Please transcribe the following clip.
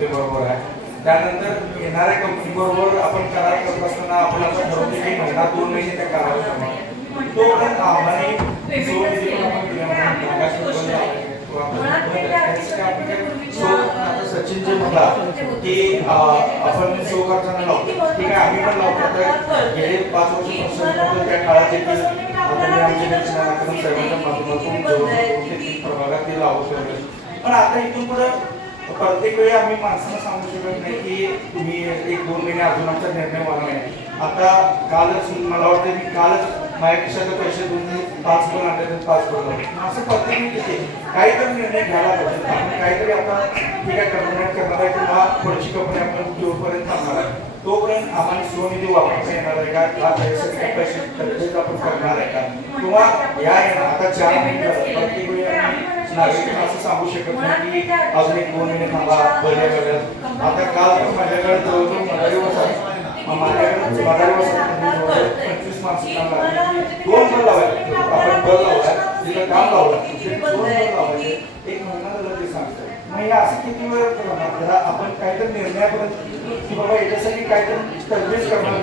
ते बरोबर आहे. त्यानंतर येणाऱ्या कंपनी बरोबर आपण करार करत असताना आपण असं ठरवतो की महिना 2 महिने त्या करार करणार तो पण आम्हाला सचिन जे म्हणला की आपण शो करताना लावतो ठीक आहे आम्ही पण लावतो गेले 5 वर्षापासून त्या काळात आमच्या सर्वांच्या माध्यमातून प्रभागातील लावतो पण आता इथून पुढे प्रत्येक वेळी आम्ही माणसांना सांगू शकत नाही की तुम्ही 1-2 महिने अजून आमचा निर्णय व्हावा नाही. आता कालच मला वाटतं मी कालच माझ्या खिशाचे पैसे देऊन 5 पण आणले तर 5 पण लावले असं प्रत्येक तिथे काहीतरी निर्णय घ्यायला पाहिजे. आपण काहीतरी आता ठीक आहे करणार आहे किंवा पुढची कंपनी आपण जोपर्यंत थांबणार आहे तोपर्यंत आम्हाला स्वनिधी वापरता येणार आहे का त्यासाठी काही पैसे खर्च आपण करणार आहे का किंवा या आता 4 महिने प्रत्येक वेळी नागरिकांना असं सांगू शकत नाही की अजून 1-2 महिने थांबा बरे करत. आता काल पण माझ्याकडे जवळजवळ मदारीवर आहे माझ्याकडे मदारीवर 25 माणसं काम लागली 2 बल लावायचे आपण बल लावला तिथं काम लावलं 2 बल लावायचे 1 महिना झाला ते सांगतो. मग असं किती वेळ करणार आपण काहीतरी निर्णयापर्यंत की बाबा याच्यासाठी काहीतरी तरबेज करणार